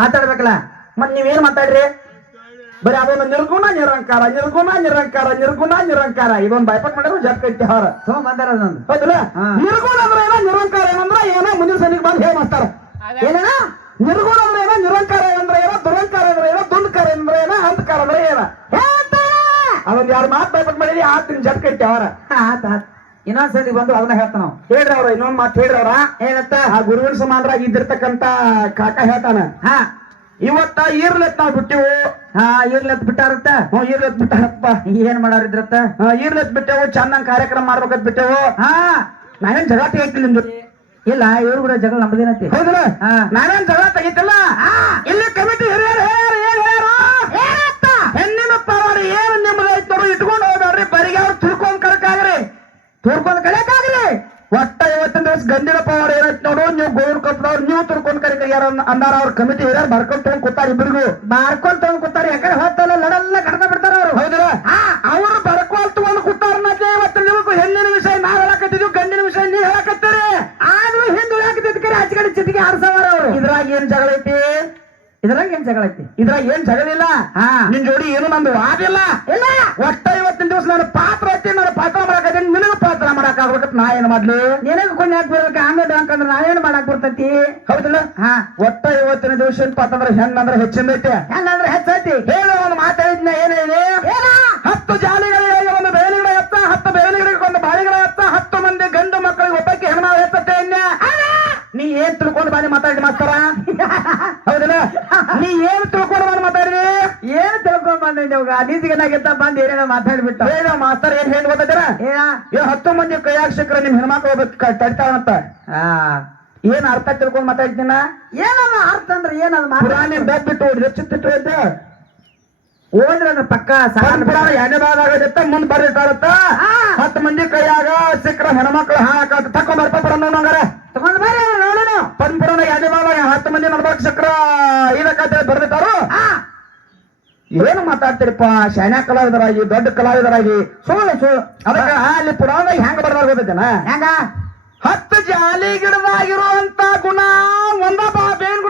ಮಾತಾಡ್ಬೇಕಲ್ಲ ಮತ್ ನೀವೇನ್ ಮಾತಾಡ್ರಿ ಬರೀ ಅದೊಂದು ನಿರ್ಗುಣ ನಿರಂಕಾರ ನಿರ್ಗುಣ ನಿರಂಕಾರ ನಿರ್ಗುಣ ನಿರಂಕಾರ ಇದೊಂದು ಬೈಪಾಟ್ ಮಾಡಿದ್ರು ಜಗ್ ಕಟ್ಟಿ ಹಾರ ಬಂದಾರ ಅದೊಂದು ಹೌದಲ್ಲ ನಿರ್ಗುಣ ಅಂದ್ರೆ ಏನೋ ನಿರಂಕಾರ ಏನಂದ್ರ ಏನೋ ಮುಂದಿನ ಸನಿಗೆ ಬಂದು ಹೇಳಿ ಮಾಡ್ತಾರ ಏನೇನ ನಿರ್ಗುಣ ಅಂದ್ರೆ ಏನೋ ನಿರಂಕಾರ ಅಂದ್ರೆ ಏನೋ ದುರಂಕಾರ ಅಂದ್ರೆ ಏನೋ ದುಂಡ್ಕಾರ ಅಂದ್ರೆ ಏನೋ ಹಂತಕಾರ ಅಂದ್ರೆ ಏನ ಅದೊಂದು ಯಾರು ಮಾತು ಬೈಪಾಟ್ ಮಾಡಿರಿ ಆತಿನ ಜಗ್ ಕಟ್ಟಿ ಅವರ ಇನ್ನೊಂದ್ಸತಿ ಬಂದು ಅದನ್ನ ಹೇಳ್ತಾನ ನಾವು ಹೇಳ್ರಿ ಅವ್ರ ಇನ್ನೊಂದ್ ಮಾತು ಹೇಳ್ರಿ ಅವ್ರ ಏನಂತ ಆ ಗುರುವಿನ ಸಮಾನರಾಗಿ ಇದ್ದಿರ್ತಕ್ಕಂತ ಕಾಕ ಹೇಳ್ತಾನ ಇವತ್ತ ಈರ್ಲೆತ್ ನಾವ್ ಬಿಟ್ಟಿವು ಇರ್ಲತ್ ಬಿಟ್ಟಾರತ್ತ ಈರ್ಲೆತ್ ಬಿಟ್ಟಾರಪ್ಪ ಏನ್ ಮಾಡಾರಿದ್ರತ್ತ ಈರ್ಲೆತ್ ಬಿಟ್ಟೆವು ಚಂದಂಗ್ ಕಾರ್ಯಕ್ರಮ ಮಾಡ್ಬೇಕಂತ ಬಿಟ್ಟೆವು ನಾನೇನ್ ಜಗಳ ತೆಗಿತಿಲ್ಲ ನಿಮ್ ಜೊತೆ ಇಲ್ಲ ಇವ್ರು ಕೂಡ ಜಗಳ ನಮ್ದೇನತಿ ಹೌದಲ್ಲ ನಾನೇನ್ ಜಗಳ ತೆಗಿತಿಲ್ಲ ಇಲ್ಲಿ ಕಮಿಟಿ ಹಿರಿಯರು ಏನ್ ಹೇಳ್ಯಾರು ಹೆಣ್ಣಿನ ಪರವಾಡಿ ಏನು ನಿಮ್ಮದು ಐತರು ಇಟ್ಕೊಂಡು ಹೋಗ್ಬೇಡ್ರಿ ಬರಿಗೆ ಅವ್ರು ತುರ್ಕೊಂಡ್ ಕಳಕಾಗ್ರಿ ಒಟ್ಟ ಇವತ್ತಿನ ದಿವಸ ಗಂಡಿನ ಪವಾಡ ಏನೈತಿ ನೋಡು ನೀವು ಗೋರ್ ಕಟ್ಟದವ್ರು ನೀವು ತುರ್ಕೊಂಡ್ ಕರಿಯಾರ ಅಂದಾರ ಅವ್ರ ಕಮಿಟಿ ಹಿರಿಯರು ಬರ್ಕೊಂಡ್ ತಗೊಂಡ್ ಕೂತಾರ ಇಬ್ಬರಿಗೂ ಬಾರ್ಕೊಂಡ್ ತಗೊಂಡ್ ಕೂತಾರ ಯಾಕಂದ್ರೆ ಹೊತ್ತಲ್ಲ ಲಡಲ್ಲ ಕಡ್ದ ಬಿಡ್ತಾರ ಅವ್ರು ಹೌದಿಲ್ಲ ಅವ್ರು ಬರ್ಕೊಂಡ್ ತಗೊಂಡ್ ಕೂತಾರ ಇವತ್ತಿನ ದಿವಸ ಹೆಣ್ಣಿನ ವಿಷಯ ನಾವ್ ಹೇಳಕತ್ತಿದ್ವಿ ಗಂಡಿನ ವಿಷಯ ನೀವ್ ಹೇಳಕತ್ತೀರಿ ಆದ್ರೂ ಹಿಂದೆ ಹಾಕಿದ್ದಕ್ಕೆ ಆಚೆ ಕಡೆ ಚಿತಿಗೆ ಆಡ್ಸವಾರ ಅವ್ರು ಇದ್ರಾಗ ಏನ್ ಜಗಳ ಐತಿ ಇದ್ರಾಗ ಏನ್ ಜಗಳ ಐತಿ ಇದ್ರಾಗ ಏನ್ ಜಗಳಿಲ್ಲ ನಿನ್ ಜೋಡಿ ಏನು ನಂದು ವಾದಿಲ್ಲ ಇಲ್ಲ ಒಟ್ಟ ಇವತ್ತಿನ ದಿವಸ ನಾನು ಪಾತ್ರ ಐತಿ ನಾನು ಪಾತ್ರ ಮಾಡಕತ್ತೀನಿ ನಿನಗೂ ಪಾತ್ರ ಮಾಡಕ್ ಆಗ್ಬೇಕಂತ ನಾ ಏನ್ ಮಾಡ್ಲಿ ನಿನಗ ಕೊಂಡ್ ಹಾಕಿ ಬರ್ಬೇಕು ಹಂಗ ಅಂತಂದ್ರೆ ನಾವೇನ್ ಮಾಡಕ್ ಬರ್ತೈತಿ ಹೌದಿಲ್ಲ ಒಟ್ಟ ಇವತ್ತಿನ ದಿವಸ ಏನಪ್ಪ ಅಂತಂದ್ರೆ ಹೆಣ್ಣಂದ್ರೆ ಹೆಚ್ಚಿಂದೈತಿ ಹೆಣ್ಣಂದ್ರೆ ಹೆಚ್ಚೈತಿ ಹೇಳ ಒಂದು ಮಾತಾಡಿದ್ನ ಏನೇನೆ 10 ಜಾಲಿಗಳಿಗೆ ಒಂದು ಬೇಲಿಗಳ ಎತ್ತ 10 ಬೇಲಿಗಳಿಗೆ ಒಂದು ಬಾಳಿಗಳ ಎತ್ತ 10 ಮಂದಿ ಗಂಡು ಮಕ್ಕಳಿಗೆ ಒಬ್ಬಕ್ಕೆ ಹೆಣ್ಣು ಎತ್ತತ್ತೆ ನೀ ಏನ್ ತಿಳ್ಕೊಂಡು ಬಾರಿ ಮಾತಾಡಿ ಮಾಸ್ತಾರ ಹೌದಿಲ್ಲ ನೀ ಏನ್ ತಿಳ್ಕೊಂಡು ಬಂದು ಮಾತಾಡಿರಿ ಏನ್ ತಿಳ್ಕೊಂಡ್ ಬಂದಿದ್ದೆ ಅನೀತಿಗನಾಗಿತ್ತ ಬಂದ್ ಏನೇನೋ ಮಾತಾಡ್ಬಿಟ್ಟ ಹೇಳ ಮಾಸ್ತರ್ ಏನ್ ಹೇಳಿ ಗೊತ್ತಿರ 10 ಮಂದಿ ಕೈಯಾಗ ಸಿಕ್ಕ್ರ ನಿಮ್ ಹೆಣ್ಮಕ್ಳು ಹೋಗ್ಬೇಕು ತಡಿತಾವಂತ ಏನ್ ಅರ್ಥ ತಿಳ್ಕೊಂಡ್ ಮಾತಾಡ್ತೀನ ಏನದ ಅರ್ಥ ಅಂದ್ರೆ ಏನದ ಪುರಾಣ ಬೇಕ್ಬಿಟ್ಟು ಹೆಚ್ಚಿತ್ತು ಅಂತ ಹೋದ್ರೆ ಅದ್ರ ಪಕ್ಕ ಪುರಾಣ ಎಣ್ಣೆ ಬಾದಾಗತ್ತ ಮುಂದ್ ಬರ್ತಾರತ್ತ 10 ಮಂದಿ ಕೈಯಾಗ ಸಿಕ್ಕ್ರ ಹೆಣ್ಮಕ್ಳು ಹಾಕತ್ ತಕೊಂಡ್ ಬರ್ಪ ಪುರಾಣ ನೋಡಂಗಾರ ತಗೊಂಡ್ ಬರ್ರಿ ನೋಡೋಣ ಪುರಾಣ ಎಣ್ಣೆ ಬಾದಾಗ 10 ಮಂದಿ ನಡ್ಬಾರ್ಕ್ ಸಿಕ್ಕ್ರ ಇದಕ್ಕಂತ ಬರ್ದಿರ್ತಾರು ಏನು ಮಾತಾಡ್ತೀರಿಪ್ಪ ಶಾನ್ಯ ಕಲಾವಿದರಾಗಿ ದೊಡ್ಡ ಕಲಾವಿದರಾಗಿ ಸುಳ್ಳು ಅದಕ್ಕೆ ಅಲ್ಲಿ ಪುರಾಣದಾಗ ಹೆಂಗ್ ಬರ್ದಾರ ಗೊತ್ತೈತೇನ ಹೆಂಗ 10 ಜಾಲಿ ಗಿಡದಾಗಿರುವಂತ ಗುಣ ಒಂದ ಬೇನ್